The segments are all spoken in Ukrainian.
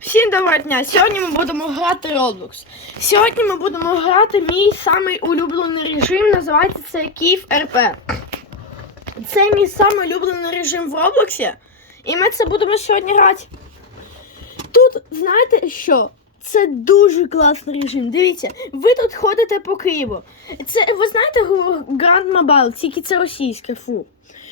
Всім доброго дня! Сьогодні ми будемо грати Roblox. Сьогодні ми будемо грати мій самий улюблений режим, називається це Київ РП. Це мій самий улюблений режим в Роблоксі. І ми це будемо сьогодні грати. Тут, знаєте що? Це дуже класний режим. Дивіться, ви тут ходите по Києву. Це ви знаєте гру Grand Mobile, тільки це російське, фу.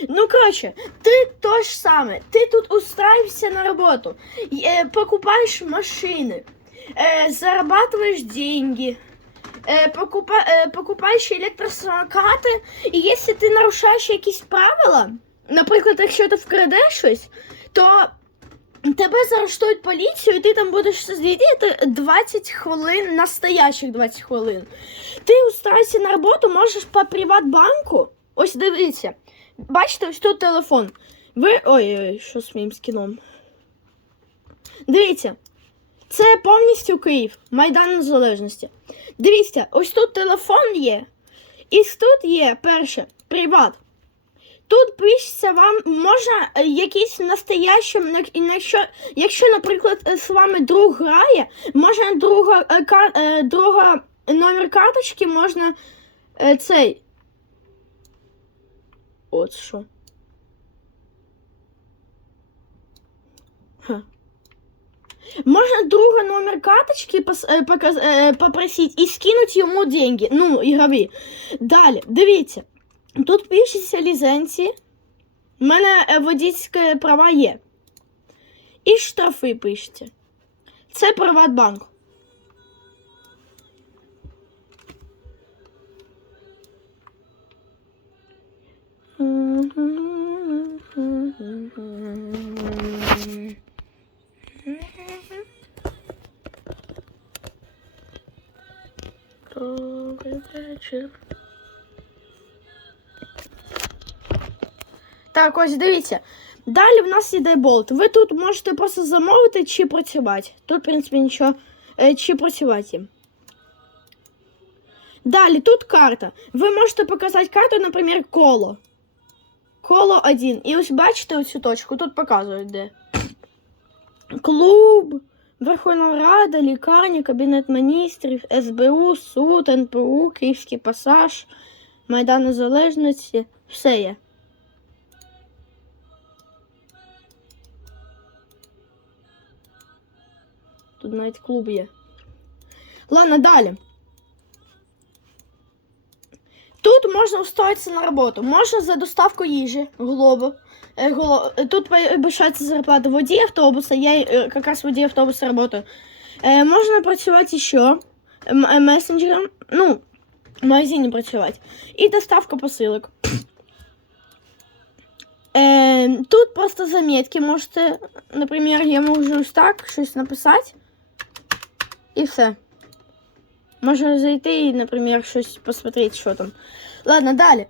Ну, коротше, ти то ж саме. Ти тут устраиваешься на работу, э, покупаешь машины, э, зарабатываешь деньги, э, покупа, э, покупаєш електросамокати, і якщо ти нарушаєш якісь правила, наприклад, якщо ти вкрадеш щось, то тебе заарештують поліцію, і ти там будеш сидіти 20 хвилин, настоящих 20 хвилин. Ти устраиваешься на роботу, можеш по Приватбанку, ось дивіться, бачите, ось тут телефон. Ви. Ой-ой, що з моїм скіном. Дивіться. Це повністю Київ, Майдан Незалежності. Дивіться, ось тут телефон є. І тут є перше приват. Тут пишеться вам можна якийсь настоящим, якщо, якщо, наприклад, з вами друг грає, можна друга, е, кар, е, друга номер карточки, можна е, цей. От що. Ха. Можна друга номер карточки пос, е, показ, е, попросити і скинути йому деньги. Ну, ігрові. Далі, дивіться. Тут пишеться ліцензії. У мене е, водійське права є. І штрафи пишеться. Це Приватбанк. Добрий вечір. Так, ось дивіться. Далі в нас іде болт. Ви тут можете просто замовити чи працювати. Тут, в принципі, нічого. Е, чи працювати. Далі, тут карта. Ви можете показати карту, наприклад, коло. Коло 1. І ось бачите оцю точку, тут показують де. Клуб, Верховна Рада, лікарня, Кабінет міністрів, СБУ, суд, НПУ, Київський пасаж, Майдан Незалежності. Все є. Тут навіть клуб є. Ладно, далі. Тут можна устроїтися на роботу. Можна за доставку їжі, глобу. Е, гло- е, Тут обещается зарплата водій автобуса. Я е, как раз водій автобуса работаю. Е, можна працювати ще м- е, месенджером. Ну, в магазині працювати. І доставка посилок. Е, тут просто заметки можете, наприклад, я можу ось так щось написати. І все. Можна зайти і, наприклад, щось посмотрети, що там. Ладно, далі.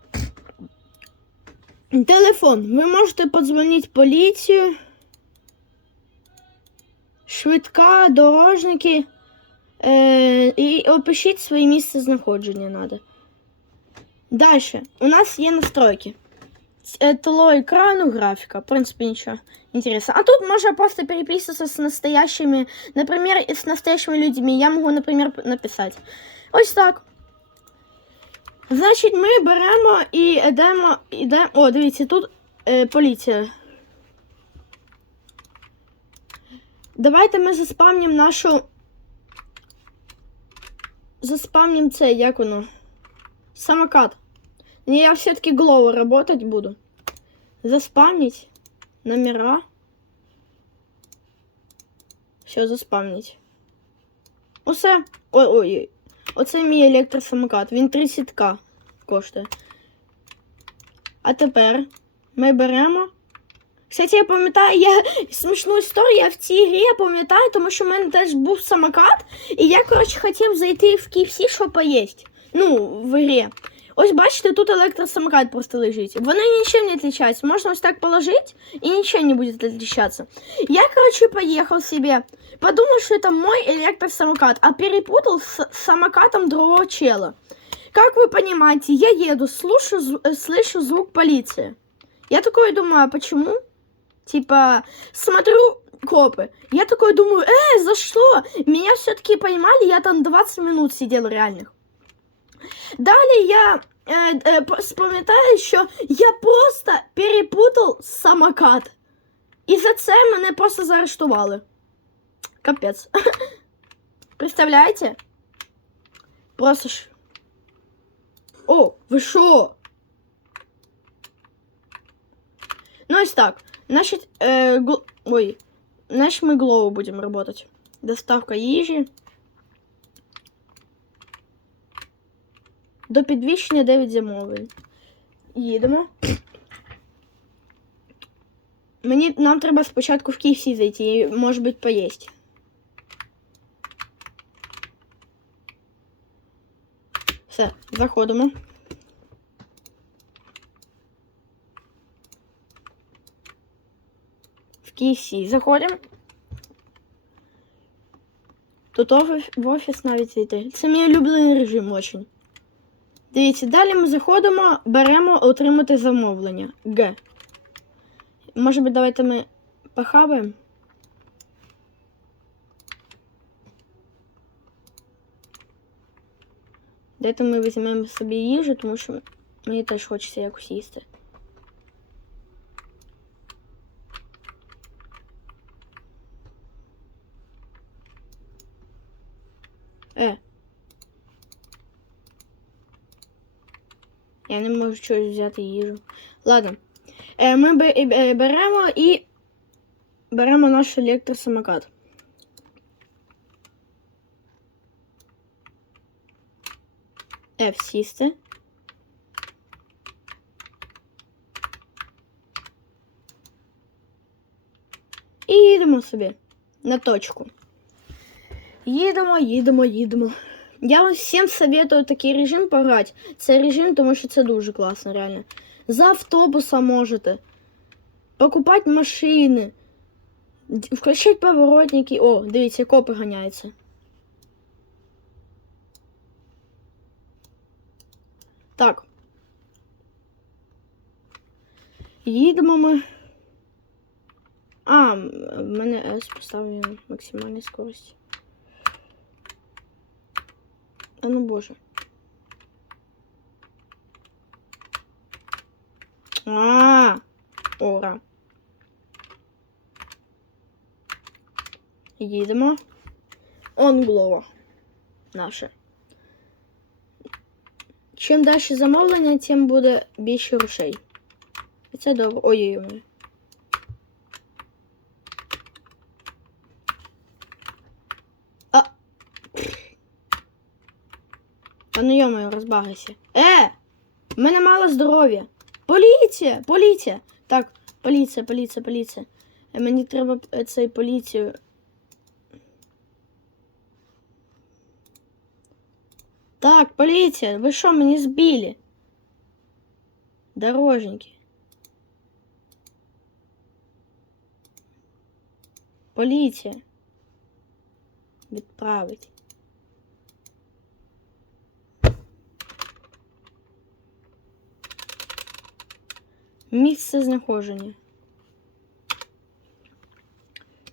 Телефон. Ви можете подзвонити поліцію. Швидка, дорожники. Е, і опишіть своє місце знаходження надо. Далі. У нас є настройки Э, ТЛО экрану, графика. В принципе, ничего интересного. А тут можно просто переписываться с настоящими, например, с настоящими людьми. Я могу, например, п- написати. Ось так. Значить, ми беремо і йдемо. йдемо. О, дивіться, тут е, поліція. Давайте ми заспамнім нашу. Заспамнім це, як воно? Самокат. Не, я все-таки Глоу работать буду. Заспамнить номера. Все, заспамнить. Оце. Ой, ой, ой. Оце мій електросамокат. Він 30к коштує. А тепер ми беремо. Кстати, я пам'ятаю, я смішну історію я в цій грі я пам'ятаю, тому що в мене теж був самокат, і я, коротше, хотів зайти в KFC, що поїсть. Ну, в грі. Ось бачите, тут електросамокат просто лежить. Вони нічим не отличаются. Можно ось так положить, и ничего не будет отличаться. Я, короче, поехал себе. Подумал, что это мой электросамокат, а перепутал с самокатом другого чела. Как вы понимаете, я еду, слушаю, слышу звук полиции. Я такой думаю, а почему? Типа, смотрю, копы. Я такой думаю, э, за что? Меня все-таки поймали, я там 20 минут сидел реальных. Далі я е, е, п- спам'ятаю, що я просто перепутав самокат. І за це мене просто заарештували. Капець. Представляєте? Просто ж. О, ви що? Ну, ось так. Значить, е, гл... ой. Значить, ми глоу будемо работать. Доставка їжі. До підвищення 9 замовлень. Їдемо. Мені нам треба спочатку в KFC зайти і, може бути, поїсть. Все, заходимо. В KFC заходимо. Тут в офіс навіть зайти. Це мій улюблений режим очень. Дивіться, далі ми заходимо, беремо отримати замовлення. Г. Може би, давайте ми похаваємо. Дайте ми візьмемо собі їжу, тому що мені теж хочеться якось їсти. Е. Я не можу щось взяти їжу. Ладно. Е, ми бе- е, беремо і беремо наш електросамокат. F сісти. І їдемо собі на точку. Їдемо, їдемо, їдемо. Я вам всім советую такий режим пограти. Це режим, тому що це дуже класно, реально. За автобуса можете. Покупати машини. Включать поворотники. О, дивіться, копи ганяються. Так. Їдемо ми. А, в мене S поставлено максимальній скорості. А ну боже. А, ура. Їдемо. Онглово. Наше. Чим далі замовлення, тим буде більше грошей. І це добре. Ой-ой-ой. А. А розбагайся. Е! В мене мало здоров'я. Поліція! Поліція! Так, поліція, поліція, поліція. Е, Мені треба е, цей поліцію. Так, поліція, ви що, мені збили? Дорожники. Поліція. Відправить. Місце знаходження.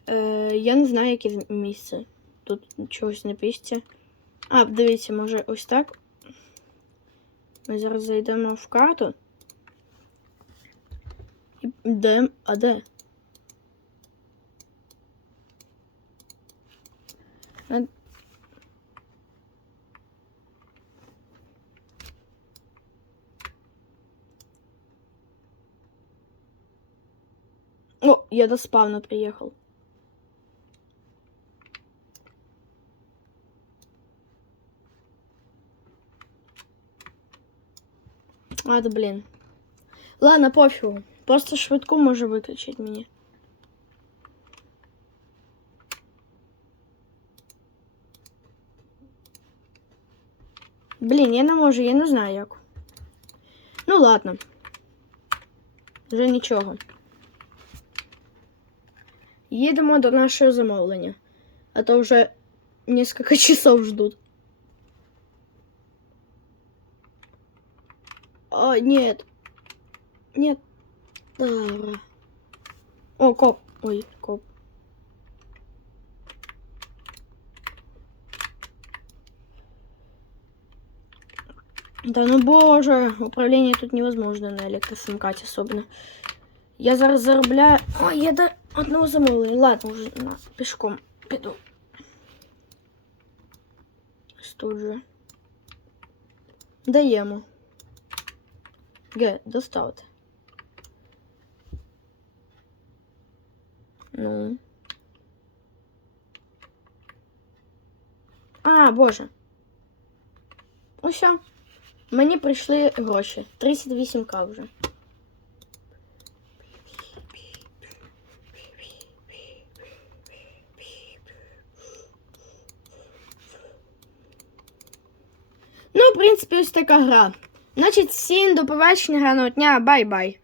Е, я не знаю, яке місце. Тут чогось не пишеться. А, дивіться, може ось так. Ми зараз зайдемо в карту. І де. А де? На- О, я до спавна приехал. А, да блин. Ладно, пофігу. Просто швидку може виключити мені. Блін, я не можу, я не знаю як. Ну ладно. Вже нічого. Їдемо до нашого замовлення. А то вже несколько часов ждут. О нет. Нет. Добра. О, коп. Ой, коп. Да ну боже, управление тут невозможно на электросамкате особенно. Я зараз зарабляю... Ой, я да... одного замовлення. Ладно, вже на пішком піду. Ось Тут же. Даємо. Г, доставте. Ну. А, боже. Усе. Мені прийшли гроші. 38к вже. Ну, в принципі, ось така гра. Значить, всім до побачення, гарного дня, бай-бай.